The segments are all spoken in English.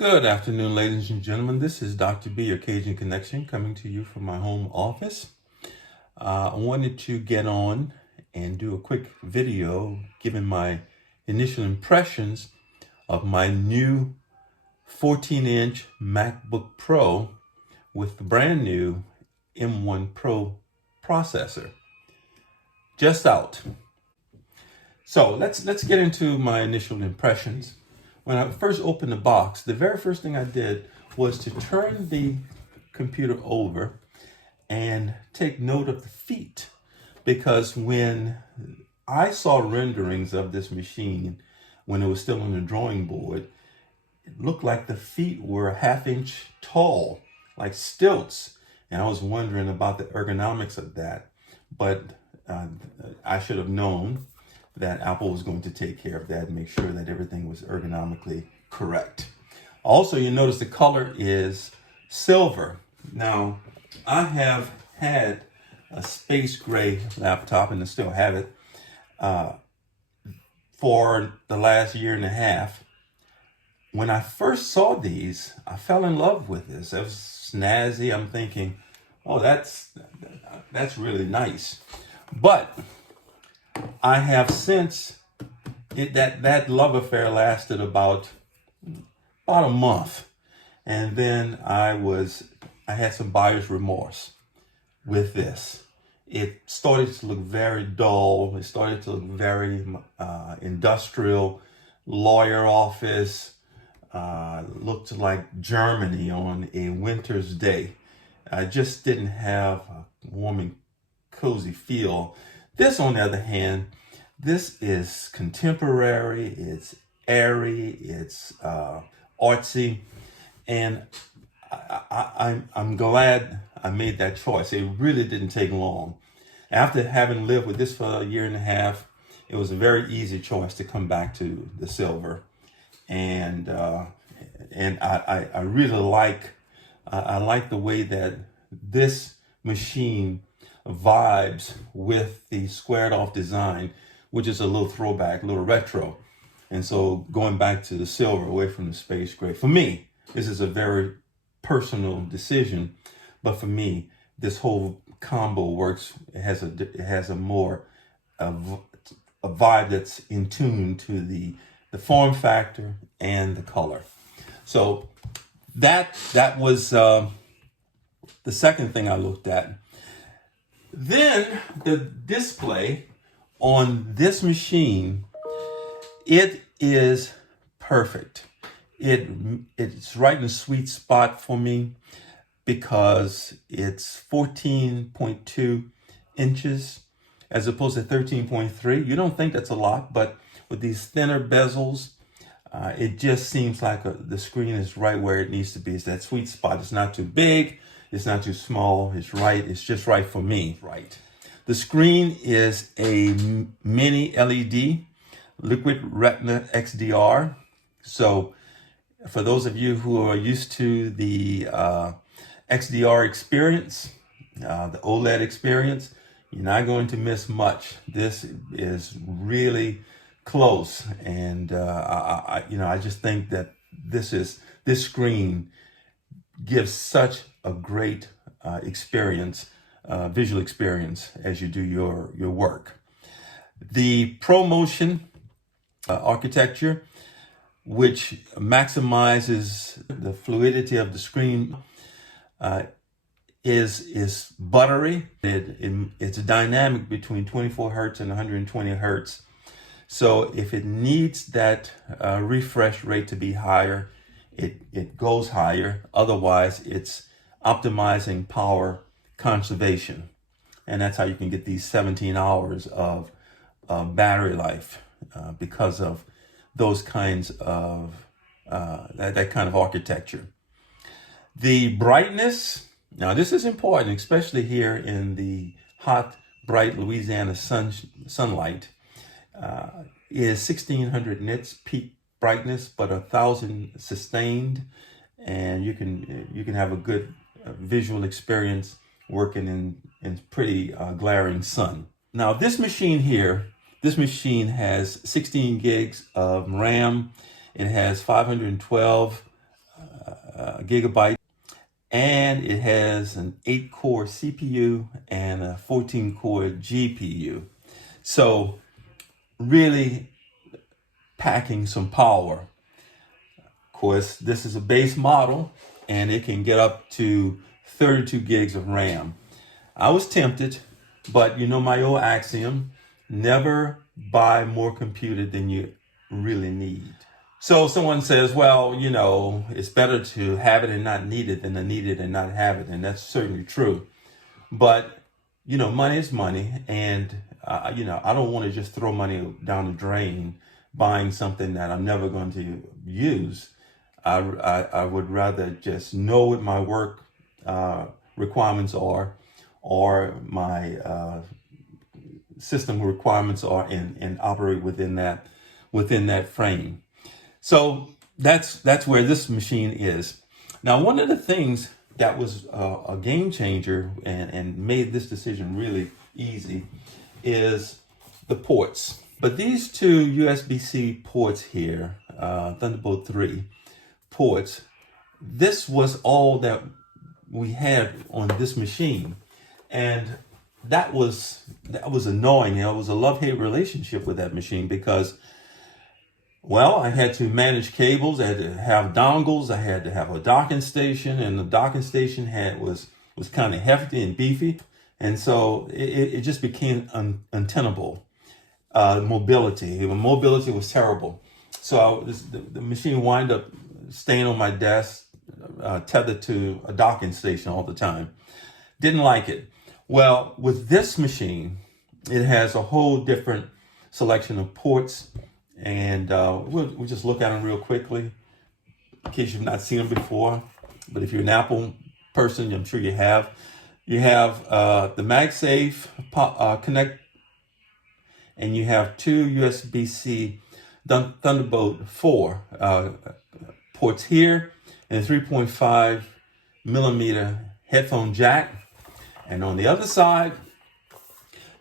Good afternoon, ladies and gentlemen. This is Dr. B, your Cajun Connection, coming to you from my home office. I wanted to get on and do a quick video giving my initial impressions of my new 14-inch MacBook Pro with the brand new M1 Pro processor. Just out. So let's get into my initial impressions. When I first opened the box, the very first thing I did was to turn the computer over and take note of the feet, because when I saw renderings of this machine when it was still on the drawing board, it looked like the feet were a half-inch tall, like stilts, and I was wondering about the ergonomics of that. But I should have known that Apple was going to take care of that and make sure that everything was ergonomically correct. Also, you notice the color is silver. Now, I have had a space gray laptop, and I still have it, for the last year and a half. When I first saw these, I fell in love with this. It was snazzy. I'm thinking, oh, that's really nice. But I have since, that love affair lasted about a month. And then I had some buyer's remorse with this. It started to look very dull. It started to look very industrial, lawyer office, looked like Germany on a winter's day. I just didn't have a warm and cozy feel. This, on the other hand, this is contemporary, it's airy, it's artsy, and I'm glad I made that choice. It really didn't take long. After having lived with this for a year and a half, it was a very easy choice to come back to the silver, and I really like the way that this machine vibes with the squared off design, which is a little throwback, a little retro. And so going back to the silver away from the space gray, for me, this is a very personal decision, but for me, this whole combo works. It has a more a vibe that's in tune to the form factor and the color. So that was the second thing I looked at. Then the display on this machine, it is perfect. It's right in the sweet spot for me because it's 14.2 inches as opposed to 13.3. You don't think that's a lot, but with these thinner bezels, it just seems like the screen is right where it needs to be. It's that sweet spot. It's not too big. It's not too small. It's right. It's just right for me. Right. The screen is a mini LED liquid retina XDR. So for those of you who are used to the XDR experience, the OLED experience, you're not going to miss much. This is really close. And I just think that this screen gives such a great experience, visual experience as you do your work. The ProMotion architecture, which maximizes the fluidity of the screen, is buttery. It's dynamic between 24 hertz and 120 hertz. So if it needs that refresh rate to be higher, it goes higher. Otherwise, it's optimizing power conservation. And that's how you can get these 17 hours of battery life because of those kinds of, that kind of architecture. The brightness, now this is important, especially here in the hot, bright Louisiana sunlight, is 1600 nits peak brightness, but 1000 sustained, and you can have a good visual experience working in pretty glaring sun. Now this machine here, has 16 gigs of RAM. It has 512 gigabyte, and it has an 8-core CPU and a 14-core GPU. So really packing some power. Of course, this is a base model, and it can get up to 32 gigs of RAM. I was tempted, but you know my old axiom, never buy more computer than you really need. So someone says, well, you know, it's better to have it and not need it than to need it and not have it. And that's certainly true. But, you know, money is money. And, you know, I don't want to just throw money down the drain buying something that I'm never going to use. I would rather just know what my work requirements are, or my system requirements are, and operate within that frame. So that's where this machine is. Now, one of the things that was a game changer and made this decision really easy is the ports. But these two USB-C ports here, Thunderbolt 3 ports, this was all that we had on this machine. And that was annoying. You know, it was a love-hate relationship with that machine because, well, I had to manage cables, I had to have dongles, I had to have a docking station, and the docking station was kind of hefty and beefy, and so it just became untenable. Mobility was terrible. So the machine wound up staying on my desk, tethered to a docking station all the time. Didn't like it. Well, with this machine, it has a whole different selection of ports. And we'll just look at them real quickly in case you've not seen them before. But if you're an Apple person, I'm sure you have. You have the MagSafe Connect, and you have two USB-C Thunderbolt 4 ports here, and a 3.5 millimeter headphone jack. And on the other side,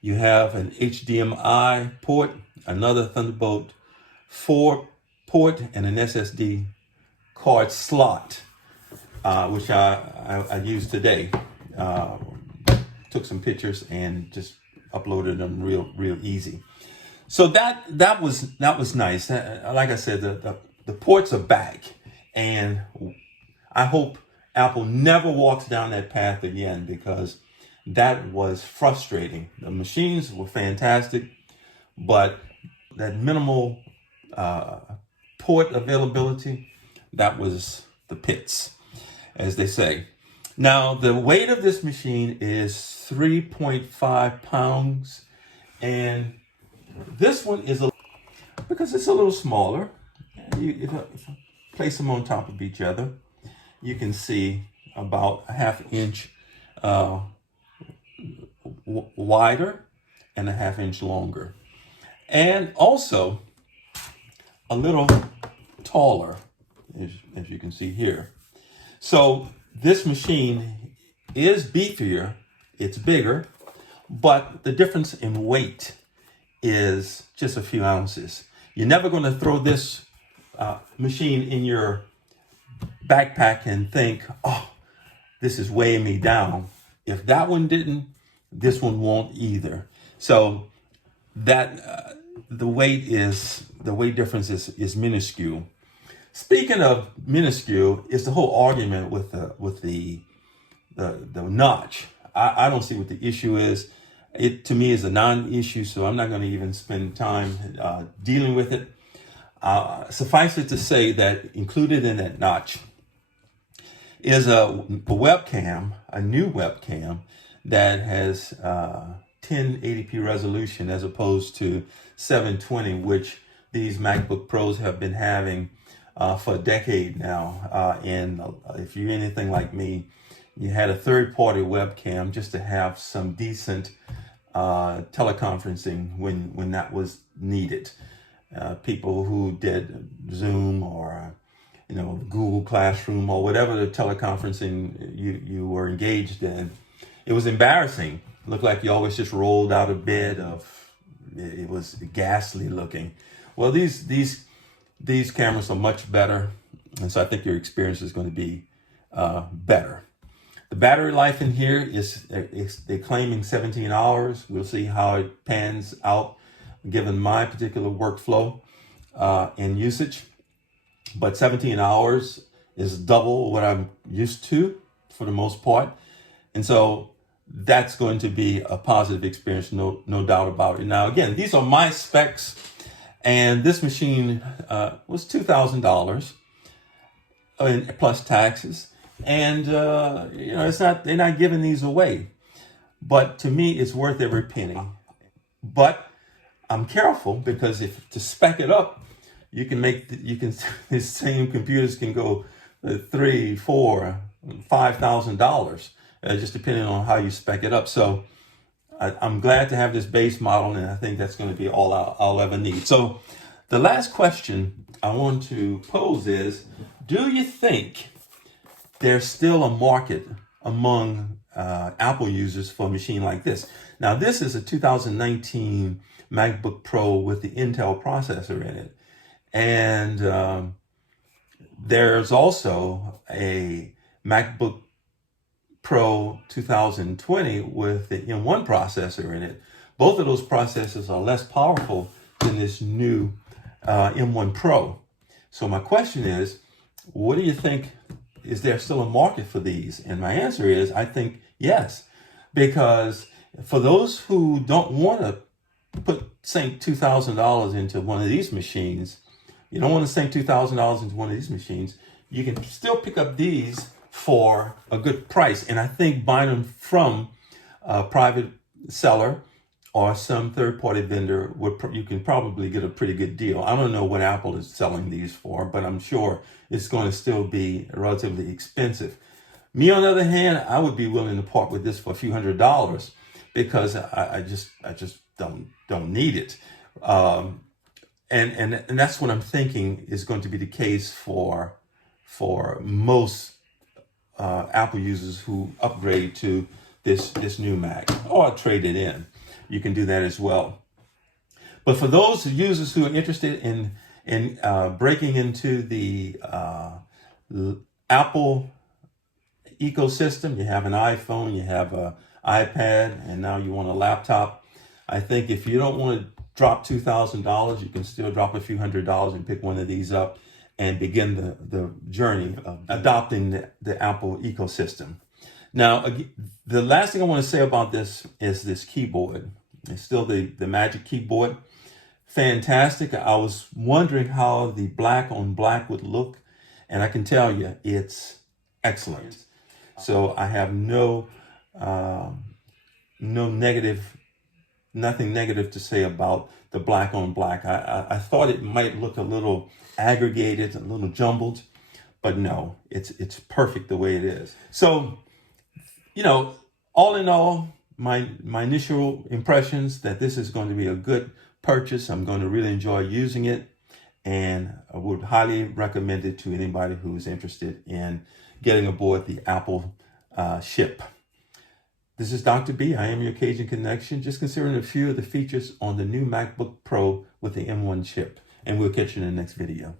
you have an HDMI port, another Thunderbolt 4 port, and an SSD card slot, which I used today. Took some pictures and just uploaded them real easy. So that was nice. Like I said, the ports are back, and I hope Apple never walks down that path again, because that was frustrating. The machines were fantastic, but that minimal port availability, that was the pits, as they say. Now, the weight of this machine is 3.5 pounds, and this one is because it's a little smaller. If I place them on top of each other, you can see about a half-inch wider and a half-inch longer, and also a little taller, as you can see here. So this machine is beefier, it's bigger, but the difference in weight is just a few ounces. You're never going to throw this machine in your backpack and think, oh, this is weighing me down. If that one didn't, this one won't either. So that the weight difference is minuscule. Speaking of minuscule, it's the whole argument with the notch. I don't see what the issue is. It, to me, is a non-issue, so I'm not going to even spend time dealing with it. Suffice it to say that included in that notch is a webcam, a new webcam that has 1080p resolution as opposed to 720, which these MacBook Pros have been having for a decade now. And if you're anything like me, you had a third-party webcam just to have some decent teleconferencing when that was needed. People who did Zoom or Google Classroom or whatever the teleconferencing you were engaged in, it was embarrassing. It looked like you always just rolled out of bed. It was ghastly looking. Well, these cameras are much better. And so I think your experience is going to be better. The battery life in here is they're claiming 17 hours. We'll see how it pans out given my particular workflow and usage. But 17 hours is double what I'm used to for the most part. And so that's going to be a positive experience, no doubt about it. Now, again, these are my specs, and this machine was $2,000 plus taxes. And they're not giving these away, but to me, it's worth every penny. But I'm careful because if to spec it up, these same computers can go $3,000, $4,000, $5,000, just depending on how you spec it up. So I'm glad to have this base model, and I think that's going to be all I'll ever need. So the last question I want to pose is, do you think there's still a market among Apple users for a machine like this? Now, this is a 2019 MacBook Pro with the Intel processor in it. And there's also a MacBook Pro 2020 with the M1 processor in it. Both of those processors are less powerful than this new M1 Pro. So my question is, what do you think? Is there still a market for these? And my answer is, I think yes, because for those who don't want to sink $2,000 into one of these machines, you don't want to sink $2,000 into one of these machines, you can still pick up these for a good price. And I think buying them from a private seller or some third-party vendor, you can probably get a pretty good deal. I don't know what Apple is selling these for, but I'm sure it's going to still be relatively expensive. Me, on the other hand, I would be willing to part with this for a few $100s because I just don't need it. And that's what I'm thinking is going to be the case for most Apple users who upgrade to this new Mac or trade it in. You can do that as well. But for those users who are interested in breaking into the Apple ecosystem, you have an iPhone, you have an iPad, and now you want a laptop. I think if you don't want to drop $2,000, you can still drop a few $100s and pick one of these up and begin the journey of adopting the Apple ecosystem. Now, the last thing I want to say about this is this keyboard. It's still the Magic Keyboard. Fantastic. I was wondering how the black on black would look, and I can tell you it's excellent. So I have nothing negative to say about the black on black. I thought it might look a little aggregated, a little jumbled, but no, it's perfect the way it is. So, all in all, my initial impressions that this is going to be a good purchase. I'm going to really enjoy using it, and I would highly recommend it to anybody who is interested in getting aboard the Apple ship. This is Dr. B. I am your Cajun Connection, just considering a few of the features on the new MacBook Pro with the M1 chip, and we'll catch you in the next video.